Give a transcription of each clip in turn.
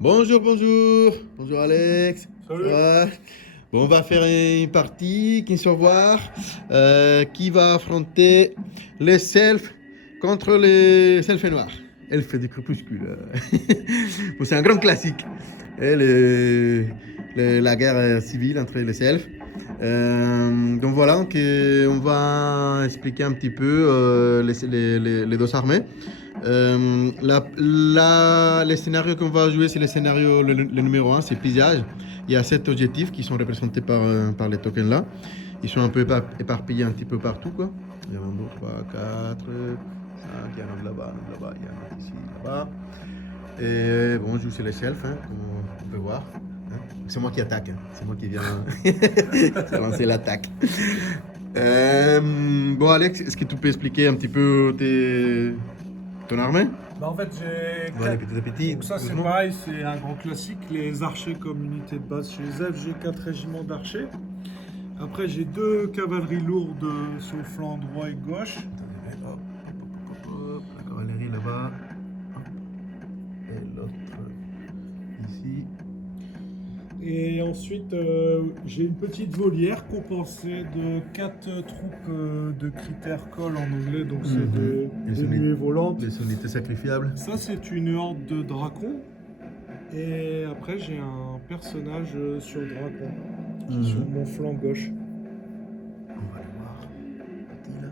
Bonjour, bonjour. Bonjour Alex. Salut. Ça va. Bon, on va faire une partie qui se voir qui va affronter les selfs contre les selfs noirs. Elfes du crépuscule. Bon, c'est un grand classique. Et la guerre civile entre les selfs. Donc voilà, donc, on va expliquer un petit peu les deux armées. Les scénarios qu'on va jouer, c'est le numéro 1, c'est pillage. Il y a 7 objectifs qui sont représentés par les tokens là. Ils sont un peu éparpillés un petit peu partout, quoi. Il y en a 2, 3, 4, 5, il y en a là-bas, là-bas, il y en a ici, là-bas. Et bon, je joue sur les selfs, hein, comme on peut voir. Hein. C'est moi qui attaque, hein. C'est moi qui viens lancer l'attaque. Bon, Alex, est-ce que tu peux expliquer un petit peu ton armée? En fait, j'ai Voilà, quatre- petit à petit. Donc ça, c'est doucement. pareil, c'est un grand classique. Les archers comme unité de base chez les elfes, j'ai 4 régiments d'archers. Après, j'ai 2 cavaleries lourdes sur le flanc droit et gauche. Attendez, hop, hop, hop, hop, la cavalerie là-bas. Hop. Et l'autre ici. Et ensuite, j'ai une petite volière compensée de 4 troupes de critères col en anglais. Donc c'est Et des celui- nuées volantes. Les unités sacrifiables. Ça, c'est une horde de dracons. Et après, j'ai un personnage sur dragon qui est sur mon flanc gauche. On va le voir. Petit, là.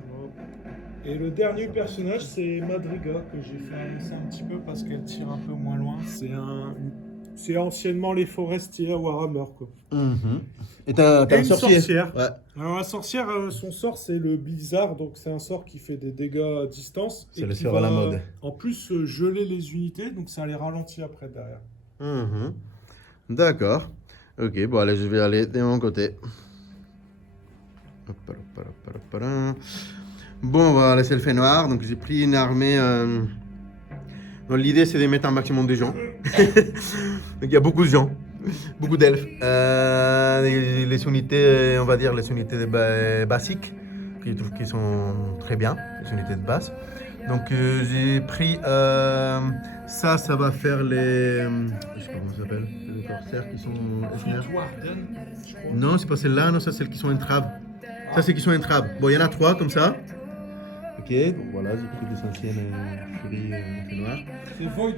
Et le dernier personnage, c'est Madriga, que j'ai fait avancer un petit peu parce qu'elle tire un peu moins loin. C'est anciennement les forestiers à Warhammer, quoi. Et t'as Et un une sorcier. sorcière. Ouais. Alors la sorcière, son sort, c'est le blizzard, donc c'est un sort qui fait des dégâts à distance. C'est et le qui sort à la va, mode. En plus, geler les unités, donc ça les ralentit après derrière. D'accord. Ok, bon, allez, je vais aller de mon côté. Hop, hop, hop, hop, hop, hop. Bon, on va laisser le fait noir. Donc, j'ai pris une armée. Donc, l'idée, c'est de mettre un maximum de gens. Donc, il y a beaucoup de gens, beaucoup d'elfes. Les unités, on va dire, les unités basiques, que je trouve qui sont très bien, les unités de base. Donc, j'ai pris ça va faire les. Je sais pas comment ça s'appelle, les corsaires qui sont. Warden, je crois. Non, c'est pas celle-là, non, ça, c'est celles qui sont entraves. Ça, c'est qui sont entraves. Bon, il y en a 3 comme ça. Ok, donc voilà, j'ai pris des anciennes furies fait noir. C'est Void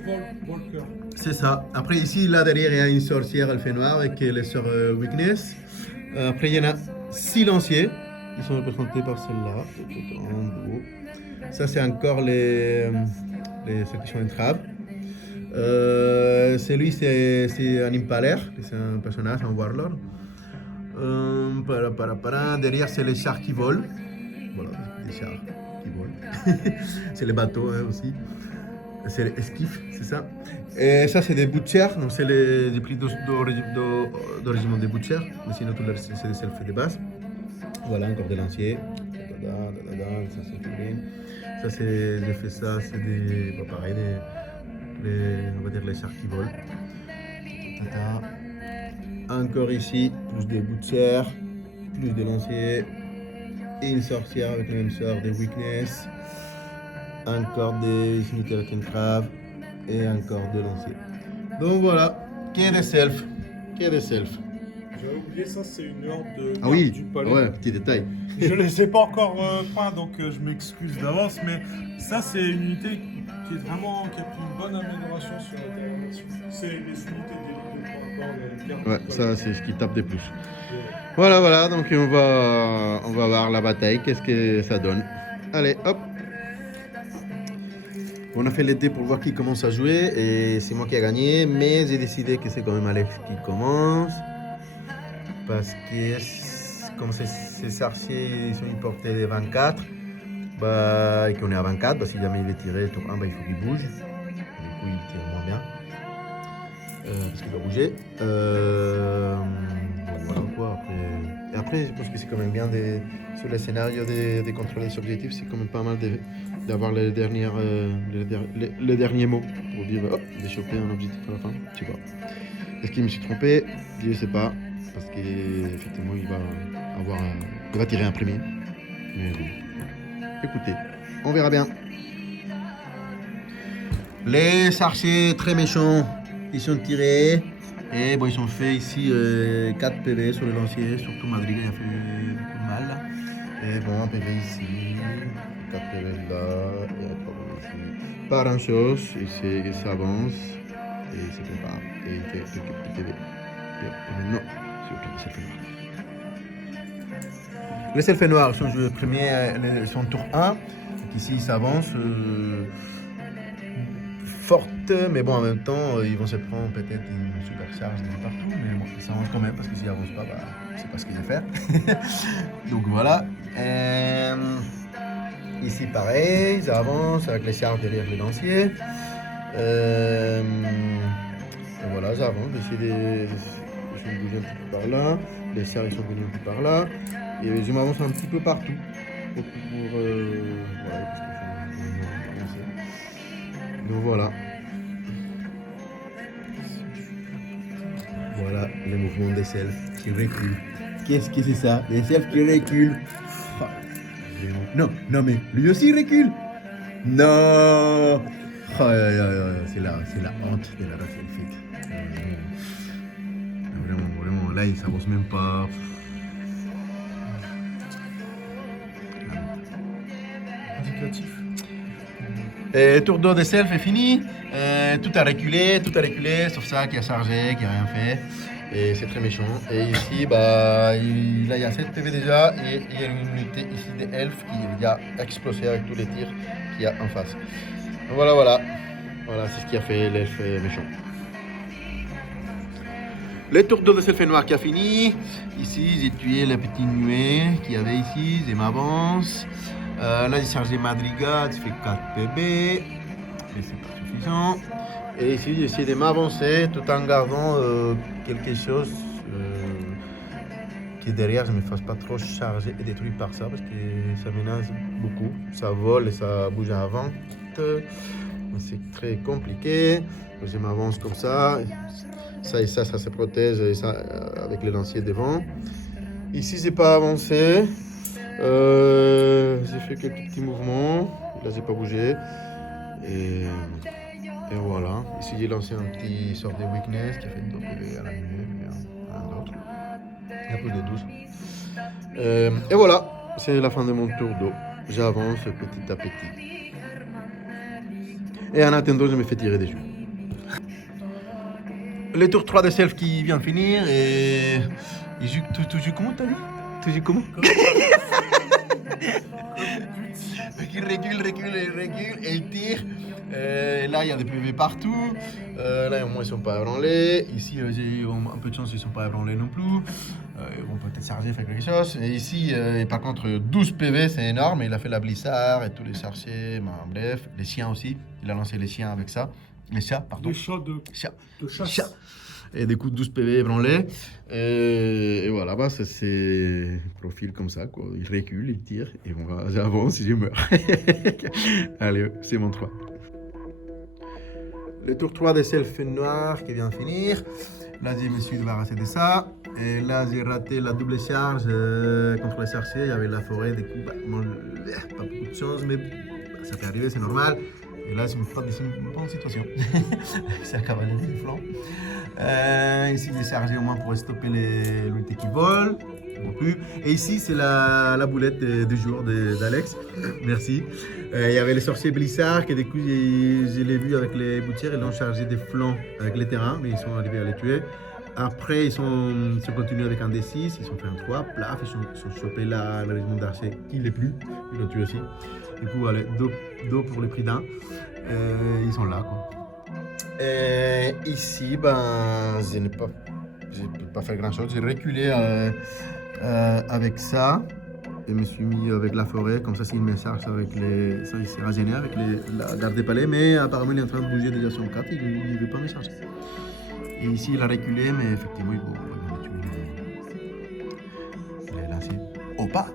Walker. C'est ça. Après, ici, là derrière, il y a une sorcière elfe noire avec les sœurs Weakness. Après, il y en a 6 lanciers qui sont représentés par celle-là. En haut. Ça, c'est encore ceux qui sont entraves. Celui, c'est un Impaler, c'est un personnage, un Warlord. Derrière, c'est les chars qui volent. Voilà, des chars qui volent. C'est les bateaux hein, aussi. C'est les esquifs, c'est ça. Et ça, c'est des butchers. Donc, c'est j'ai pris d'origine des butchers. Mais sinon, tout le reste, c'est des selfs de base. Voilà, encore des lanciers. Ça, c'est figurine. Ça, c'est. J'ai fait ça, c'est des. Bon, pareil, on va dire les chars qui volent. Tata. Encore ici, plus des butchers, plus des lanciers, et une sorcière avec le même sort, des weakness, encore des unités avec un crave, et encore des lanciers. Donc voilà, qu'il y ait des selfs, J'avais oublié ça, c'est une horde de Ah oui, du palais. ouais, petit détail. Je ne les ai pas encore peints, donc je m'excuse d'avance, mais ça, c'est une unité qui a pris une bonne amélioration sur la dégradation. C'est les unités d'élite par rapport à la garde. Ouais, du ça palais. c'est ce qui tape des plus. Voilà, donc on va voir la bataille, qu'est-ce que ça donne. Allez, hop. On a fait les dés pour voir qui commence à jouer et c'est moi qui ai gagné, mais j'ai décidé que c'est quand même Alex qui commence. Parce que comme ces archers ils sont importés de 24, et qu'on est à 24, si jamais il veut tirer tour 1, il faut qu'il bouge. Du coup il tire moins bien. Parce qu'il doit bouger. Donc voilà quoi. Après, je pense que c'est quand même bien sur les scénarios de contrôler les objectifs, c'est quand même pas mal d'avoir les derniers mots pour dire hop, j'ai chopé un objectif à la fin. Je sais pas. Est-ce qu'il me suis trompé? Je sais pas. Parce qu'effectivement, il va tirer un premier. Mais bon. Écoutez, on verra bien. Les archers très méchants Ils sont tirés. Et bon, ils ont fait ici 4 PV sur le lancier. Surtout Madrid, il a fait beaucoup de mal. Là. Et bon, un PV ici. 4 PV là. Et un PV ici. Pas grand chose. Il s'avance. Et il se prépare. Et il fait quelques petits PV. Et maintenant, c'est autour de selfie noir. Les selfies noirs sont joués premier, sont tour 1. Donc ici, ils s'avancent. Forte, mais bon, en même temps, ils vont se prendre peut-être une supercharge de partout, mais bon, ils s'avancent quand même parce que s'ils n'avancent pas, bah, c'est pas ce qu'ils vont faire. Donc voilà. Ici, pareil, ils avancent avec les charges derrière les lanciers. Et voilà, j'avance, j'essaie de bouger un petit peu par là. Les charges sont venus un peu par là. Et je m'avance un petit peu partout pour voilà, parce qu'il faut avancer. Donc voilà. Voilà le mouvement des selfs qui reculent. Qu'est-ce que c'est ça? Les selfs qui reculent. Non, non mais lui aussi recule. Non. C'est la honte de la race selfique. Vraiment, là il s'avance même pas. Indicatif. Et tour d'eau de self est fini. Tout a reculé, sauf ça qui a chargé, qui a rien fait. Et c'est très méchant. Et ici, bah, là, il y a 7 PV déjà. Et il y a une unité ici des elfes qui a explosé avec tous les tirs qu'il y a en face. Donc voilà. Voilà, c'est ce qui a fait l'elfe méchant. Le tour d'eau de self noir qui a fini. Ici, j'ai tué la petite nuée qu'il y avait ici. Je m'avance. Là, j'ai chargé Madrigal, j'ai fait 4 PB, et c'est pas suffisant. Et ici, j'ai essayé de m'avancer tout en gardant quelque chose qui derrière, je ne me fasse pas trop charger et détruire par ça, parce que ça menace beaucoup. Ça vole et ça bouge avant. C'est très compliqué. Je m'avance comme ça. Ça et ça se protège et ça, avec les lanciers devant. Ici, c'est pas avancé. J'ai fait quelques petits mouvements, là j'ai pas bougé et voilà. Ici j'ai lancé un petit sort de weakness qui a fait 2 PV à la nuit, mais un autre. Il y a plus de 12. Et voilà, c'est la fin de mon tour d'eau. J'avance petit à petit. Et en attendant, je me fais tirer des jeux. Le tour 3 de self qui vient de finir et il joue comment t'as dit? Tu joues comment? Il recule et il tire. Là, il y a des PV partout. Là, au moins, ils ne sont pas ébranlés. Ici, j'ai eu un peu de chance, ils ne sont pas ébranlés non plus. Ils vont peut-être charger, faire quelque chose. Et ici, par contre, 12 PV, c'est énorme. Il a fait la blissard et tous les archers. Bref, les chiens aussi. Il a lancé les chiens avec ça. Les chats, pardon. Des chats de chasse. Et des coups de 12 PV ébranlés. Et voilà, bah, c'est profil comme ça, quoi. Il recule, il tire, et j'avance et je meurs. Allez, c'est mon 3. Le tour 3 des selfs noirs qui vient de finir. Là, je me suis débarrassé de ça. Et là, j'ai raté la double charge contre les archers. Il y avait la forêt, des coups, pas beaucoup de choses, mais ça peut arriver, c'est normal. Et là, je me frappe dans une bonne situation. C'est la cavalerie du flanc. Ici, j'ai chargé au moins pour stopper les l'unité qui volent. Non plus. Et ici, c'est la boulette du jour d'Alex. Merci. Il y avait les sorciers blissards qui, du coup, je l'ai vu avec les boutières. Ils l'ont chargé des flancs avec les terrains, mais ils sont arrivés à les tuer. Après, ils sont continués avec un D6. Ils sont fait un 3. Plaf, ils sont chopés le régiment d'archers qui l'est plus. Ils l'ont tué aussi. Du coup, allez, dos pour le prix d'un. Ils sont là, quoi. Et ici, je ne peux pas faire grand chose. J'ai reculé avec ça. Je me suis mis avec la forêt. Comme ça, s'il me charge avec les. Ça, il sera gêné avec la garde des palais. Mais apparemment, il est en train de bouger déjà son 4. Il ne veut pas me charger. Et ici, il a reculé, mais effectivement, il va tuer les lanciers. Oh, pas!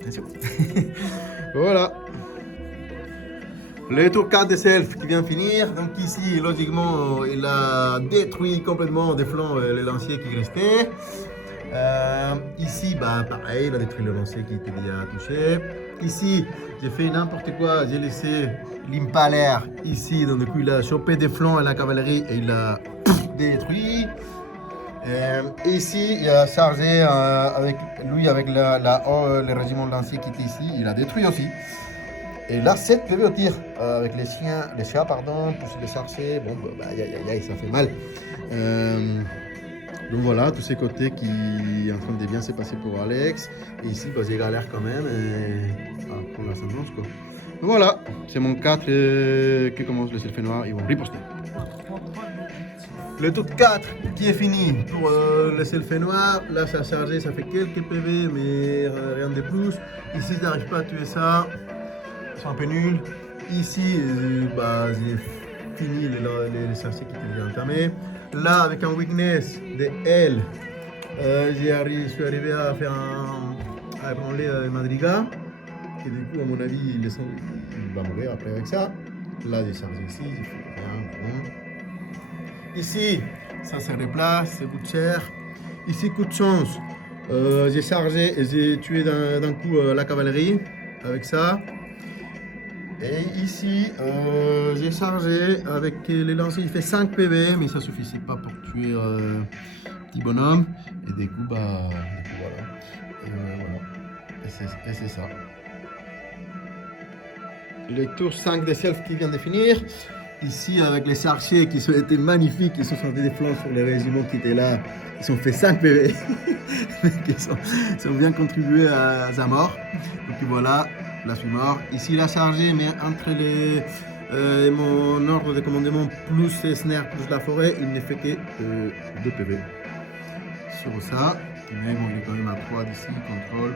Attention! Voilà! Le tour 4 de self qui vient de finir. Donc ici, logiquement, il a détruit complètement des flancs les lanciers qui restaient. Ici, pareil, il a détruit le lancier qui était déjà touché. Ici, j'ai fait n'importe quoi. J'ai laissé l'impalaire ici. Donc du coup, il a chopé des flancs à la cavalerie et il a détruit. Et ici, il a chargé avec le régiment lancier qui était ici, il a détruit aussi. Et là, 7 PV au tir, avec les chats, pardon, plus les chargés. Bon, bah, ça fait mal. Donc voilà, tous ces côtés qui en train de bien se passer pour Alex. Et ici, bah, j'ai galère quand même pour la sentence, quoi. Donc voilà, c'est mon 4 qui commence le selfie noir, ils vont riposter. Le top 4 qui est fini pour le selfie noir. Là, ça a chargé, ça fait quelques PV, mais rien de plus. Ici, je n'arrive pas à tuer ça. C'est un peu nul. Ici, bah, j'ai fini les chargés qui étaient déjà entamés. Là, avec un weakness de L, je suis arrivé à faire à ébranler Madrigal. Et du coup, à mon avis, il va mourir après avec ça. Là, j'ai chargé ici, j'ai fait rien. Ici, ça se replace, c'est coûte cher. Ici, coup de chance, j'ai chargé et j'ai tué d'un coup la cavalerie avec ça. Et ici, j'ai chargé avec les lanciers, il fait 5 PV, mais ça suffisait pas pour tuer petit bonhomme. Et du coup, voilà. Et c'est ça. Le tour 5 des selfs qui vient de finir. Ici, avec les archers qui ont été magnifiques, ils se sont fait des flancs sur les régiments qui étaient là. Ils ont fait 5 PV. Ils ont bien contribué à sa mort. Donc voilà. Là, je suis mort. Ici, il a chargé, mais entre mon ordre de commandement plus les snares plus la forêt, il ne fait que 2 PV sur ça. Mais bon, il est quand même à 3 d'ici, contrôle.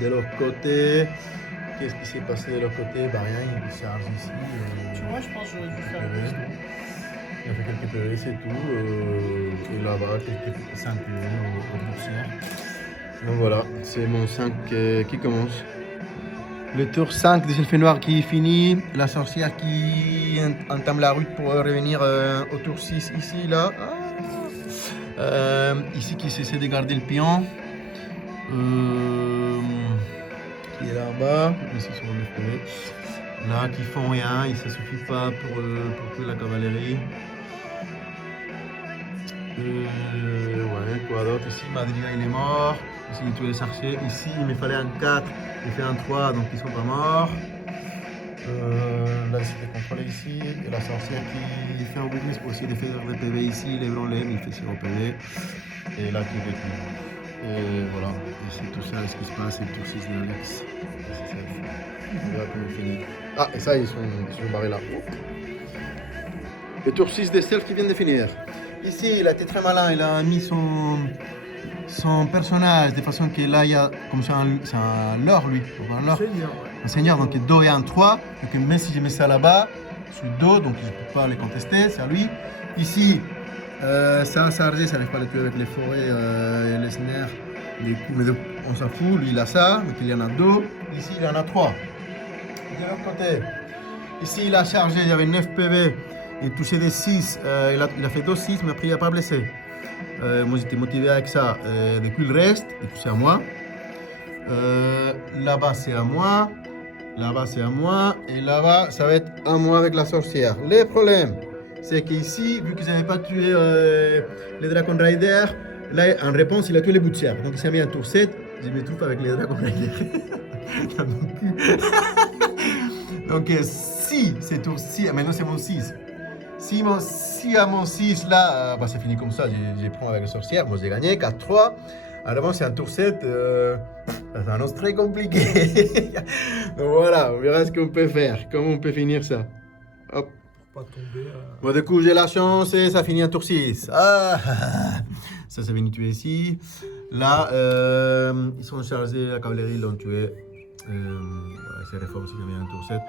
De l'autre côté, qu'est-ce qui s'est passé de l'autre côté? Bah rien, il charge ici. Tu vois, je pense que j'aurais dû faire il a fait quelques PV, c'est tout. Et là-bas, quelques 5 PV au boursière. Donc voilà, c'est mon 5 qui commence. Le tour 5 des elfes noirs qui finit. La sorcière qui entame la route pour revenir au tour 6 ici, là. Ici qui essaie de garder le pion. Qui est là-bas. Ici sur le PV. Là, qui font rien. Ça ne suffit pas pour tuer la cavalerie. Ouais, quoi d'autre? Ici, Madrigal il est mort. Ici, il tue les archers. Ici, il me fallait un 4. J'ai fait un 3, donc ils sont pas morts. Là, c'était contrôlé ici. Et la sorcière qui fait un weakness pour essayer de faire des PV ici. Il est branlé, mais il fait 0 PV. Et là, qui est détruit. Et voilà. Et c'est tout ça, ce qui se passe. C'est le tour 6 de Alex. C'est ça. On verra comment il finit. Ah, et ça, ils sont barrés là. Le tour 6 des selfs qui viennent de finir. Ici, il a été très malin, il a mis son personnage de façon que là, il y a comme c'est un leurre, lui. Un seigneur, donc Do est un 3. Donc même si je mets ça là-bas, sur Do, donc je ne peux pas les contester, c'est à lui. Ici, ça a chargé, ça n'arrive pas à le tuer avec les forêts et les snares. Mais on s'en fout, lui il a ça, donc il y en a 2. Ici, il en a 3. De l'autre côté, ici, il a chargé, il y avait 9 PV. Il touchait des 6, il a fait 2 6, mais après il n'a pas blessé. Moi j'étais motivé avec ça. Depuis le reste, c'est à moi. Là-bas c'est à moi. Là-bas c'est à moi. Et là-bas ça va être à moi avec la sorcière. Le problème, c'est qu'ici, vu qu'ils n'avaient pas tué les Dragon Rider, là en réponse il a tué les Butchers. Donc il s'est mis un tour 7. Je m'étouffe avec les Dragon Rider. Donc si c'est tour 6, maintenant c'est mon 6. Si à mon 6 là, bah, c'est fini comme ça, j'ai pris avec la sorcière, moi j'ai gagné 4-3. Alors c'est un tour 7, c'est un os très compliqué. Donc voilà, on verra ce qu'on peut faire, comment on peut finir ça. Hop. Pas tomber. Bon, du coup j'ai la chance et ça finit un tour 6. Ah, ça s'est venu tuer ici. Là, ils sont chargés, la cavalerie l'ont tué. Voilà, c'est réforme s'il y avait un tour 7.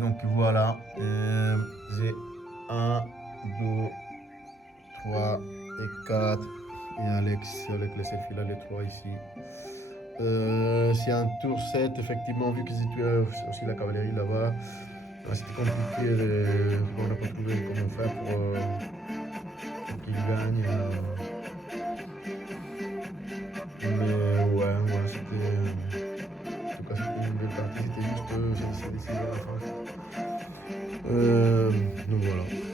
Donc voilà, j'ai 1, 2, 3 et 4. Et Alex avec les selfies là, les 3 ici. C'est un tour 7, effectivement, vu que j'ai tué aussi la cavalerie là-bas. C'était compliqué, on n'a pas trouvé comment faire pour qu'il gagne. Mais ouais, c'était. En tout cas, c'était une belle partie, c'était juste, c'est décidé à la fin. Donc voilà.